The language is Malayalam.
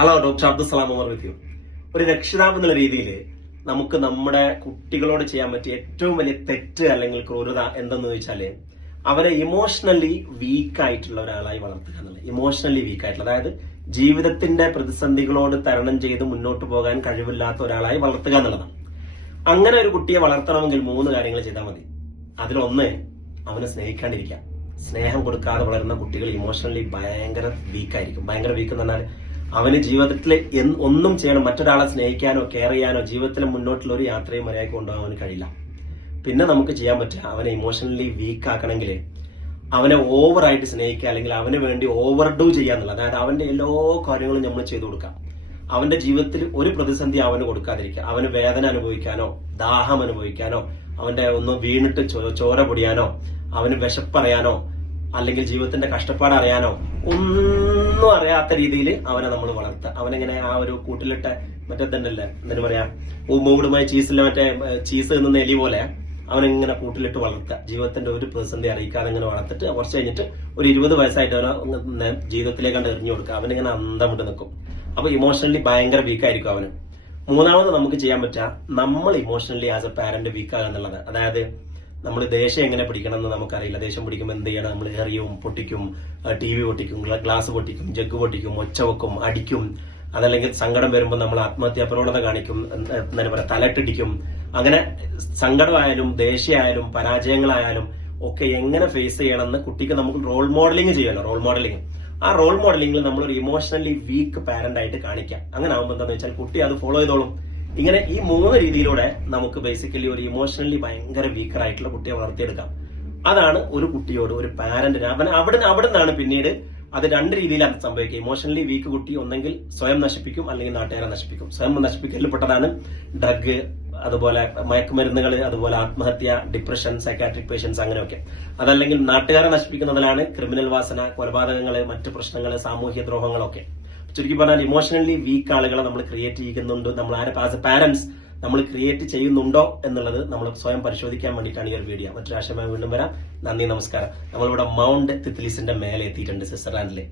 Hello, doctor Abdussalam Umar with you. ഒരു രക്ഷിതാവ് എന്നുള്ള രീതിയിൽ നമുക്ക് നമ്മുടെ കുട്ടികളോട് ചെയ്യാൻ പറ്റിയ ഏറ്റവും വലിയ തെറ്റ് അല്ലെങ്കിൽ ക്രൂരത എന്തെന്ന് ചോദിച്ചാല് അവരെ ഇമോഷണലി വീക്ക് ആയിട്ടുള്ള ഒരാളായി വളർത്തുക എന്നുള്ളത്. ഇമോഷണലി വീക്ക് ആയിട്ടുള്ള, അതായത് ജീവിതത്തിന്റെ പ്രതിസന്ധികളോട് തരണം ചെയ്ത് മുന്നോട്ട് പോകാൻ കഴിവില്ലാത്ത ഒരാളായി വളർത്തുക എന്നുള്ളതാണ്. അങ്ങനെ ഒരു കുട്ടിയെ വളർത്തണമെങ്കിൽ 3 കാര്യങ്ങൾ ചെയ്താൽ മതി. അതിലൊന്ന്, അവനെ സ്നേഹിക്കാണ്ടിരിക്കാം. സ്നേഹം കൊടുക്കാതെ വളരുന്ന കുട്ടികൾ ഇമോഷണലി ഭയങ്കര വീക്കായിരിക്കും. ഭയങ്കര വീക്ക് എന്ന് പറഞ്ഞാൽ അവന് ജീവിതത്തിൽ ഒന്നും ചെയ്യണം, മറ്റൊരാളെ സ്നേഹിക്കാനോ കെയർ ചെയ്യാനോ ജീവിതത്തിൽ മുന്നോട്ടുള്ള ഒരു യാത്രയും മര്യാദയ്ക്ക് കൊണ്ടുപോകാൻ അവന് കഴിയില്ല. പിന്നെ നമുക്ക് ചെയ്യാൻ പറ്റുക, അവനെ ഇമോഷണലി വീക്ക് ആക്കണമെങ്കിൽ അവനെ ഓവറായിട്ട് സ്നേഹിക്കുക, അല്ലെങ്കിൽ അവന് വേണ്ടി ഓവർഡു ചെയ്യാന്നുള്ളത്. അതായത് അവന്റെ എല്ലാ കാര്യങ്ങളും നമ്മൾ ചെയ്തു കൊടുക്കാം. അവന്റെ ജീവിതത്തിൽ ഒരു പ്രതിസന്ധി അവന് കൊടുക്കാതിരിക്കുക. അവന് വേദന അനുഭവിക്കാനോ ദാഹം അനുഭവിക്കാനോ അവന്റെ ഒന്ന് വീണിട്ട് ചോര പൊടിയാനോ അവന് വിശപ്പറിയാനോ അല്ലെങ്കിൽ ജീവിതത്തിന്റെ കഷ്ടപ്പാട് അറിയാനോ ഒന്നും അറിയാത്ത രീതിയിൽ അവനെ നമ്മൾ വളർത്തുക. അവനെങ്ങനെ ആ ഒരു കൂട്ടിലിട്ട മറ്റേതണ്ടല്ലേ, എന്താ പറയാ, മൂടുമായി ചീസിലെ മറ്റേ ചീസ് എന്ന എലി പോലെ അവനെങ്ങനെ കൂട്ടിലിട്ട് വളർത്തുക. ജീവിതത്തിന്റെ ഒരു പ്രതിസന്ധി അറിയിക്കാതെ ഇങ്ങനെ വളർത്തിട്ട് കുറച്ച് കഴിഞ്ഞിട്ട് ഒരു 20 വയസ്സായിട്ട് അവനെ ജീവിതത്തിലേക്ക് കണ്ട് എറിഞ്ഞു കൊടുക്കുക. അവനിങ്ങനെ അന്തം വിട്ട് നിൽക്കും. അപ്പൊ ഇമോഷണലി ഭയങ്കര വീക്കായിരിക്കും അവന്. മൂന്നാമത് നമുക്ക് ചെയ്യാൻ പറ്റുക, നമ്മൾ ഇമോഷണലി ആസ് എ പാരന്റ് വീക്കാകുക എന്നുള്ളത്. അതായത് നമ്മൾ ദേഷ്യം എങ്ങനെ പിടിക്കണം എന്ന് നമുക്കറിയില്ല. ദേഷ്യം പിടിക്കുമ്പോൾ എന്ത് ചെയ്യണം? നമ്മൾ എറിയും, പൊട്ടിക്കും, TV പൊട്ടിക്കും, ഗ്ലാസ് പൊട്ടിക്കും, ജഗ് പൊട്ടിക്കും, ഒച്ച വെക്കും, അടിക്കും. അതല്ലെങ്കിൽ സങ്കടം വരുമ്പോൾ നമ്മൾ ആത്മഹത്യാ പ്രവണത കാണിക്കും, എന്താ പറയുക, തലട്ടിടിക്കും. അങ്ങനെ സങ്കടമായാലും ദേഷ്യമായാലും പരാജയങ്ങളായാലും ഒക്കെ എങ്ങനെ ഫേസ് ചെയ്യണമെന്ന് കുട്ടിക്ക് നമുക്ക് റോൾ മോഡലിംഗ് ചെയ്യണം. റോൾ മോഡലിംഗ്, ആ റോൾ മോഡലിംഗിൽ നമ്മളൊരു ഇമോഷണലി വീക്ക് പാരന്റ് ആയിട്ട് കാണിക്കാം. അങ്ങനെ ആകുമ്പോൾ എന്താണെന്ന് വെച്ചാൽ കുട്ടി അത് ഫോളോ ചെയ്തോളും. ഇങ്ങനെ ഈ 3 രീതിയിലൂടെ നമുക്ക് ബേസിക്കലി ഒരു ഇമോഷണലി ഭയങ്കര വീക്കർ ആയിട്ടുള്ള കുട്ടിയെ വളർത്തിയെടുക്കാം. അതാണ് ഒരു കുട്ടിയോട് ഒരു പാരന്റിന് അവിടെ നിന്നാണ് പിന്നീട് അത് 2 രീതിയിലാണ് സംഭവിക്കുക. ഇമോഷണലി വീക്ക് കുട്ടി ഒന്നെങ്കിൽ സ്വയം നശിപ്പിക്കും, അല്ലെങ്കിൽ നാട്ടുകാരെ നശിപ്പിക്കും. സ്വയം നശിപ്പിക്കലിൽ പെട്ടതാണ് ഡ്രഗ്, അതുപോലെ മയക്കുമരുന്നുകൾ, അതുപോലെ ആത്മഹത്യ, ഡിപ്രഷൻ, സൈക്കാട്രിക് പേഷ്യൻസ്, അങ്ങനെയൊക്കെ. അതല്ലെങ്കിൽ നാട്ടുകാരെ നശിപ്പിക്കുന്നതിലാണ് ക്രിമിനൽ വാസന, കൊലപാതകങ്ങള്, മറ്റു പ്രശ്നങ്ങൾ, സാമൂഹ്യ ദ്രോഹങ്ങളൊക്കെ. ചുരുക്കി പറഞ്ഞാൽ ഇമോഷണലി വീക്ക് ആളുകളെ നമ്മൾ ക്രിയേറ്റ് ചെയ്യുന്നുണ്ട്, നമ്മൾ ആസ് എ പാരന്റ്സ് നമ്മൾ ക്രിയേറ്റ് ചെയ്യുന്നുണ്ടോ എന്നുള്ളത് നമ്മൾ സ്വയം പരിശോധിക്കാൻ വേണ്ടിയിട്ടാണ് ഈ ഒരു വീഡിയോ. മറ്റൊരു ആശയമായി വീണ്ടും വരാം. നന്ദി, നമസ്കാരം. നമ്മളിവിടെ മൗണ്ട് തിത്ലീസിന്റെ മേലെ എത്തിയിട്ടുണ്ട്, സ്വിറ്റ്സർലാൻഡിലെ.